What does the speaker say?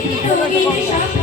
我给你唱。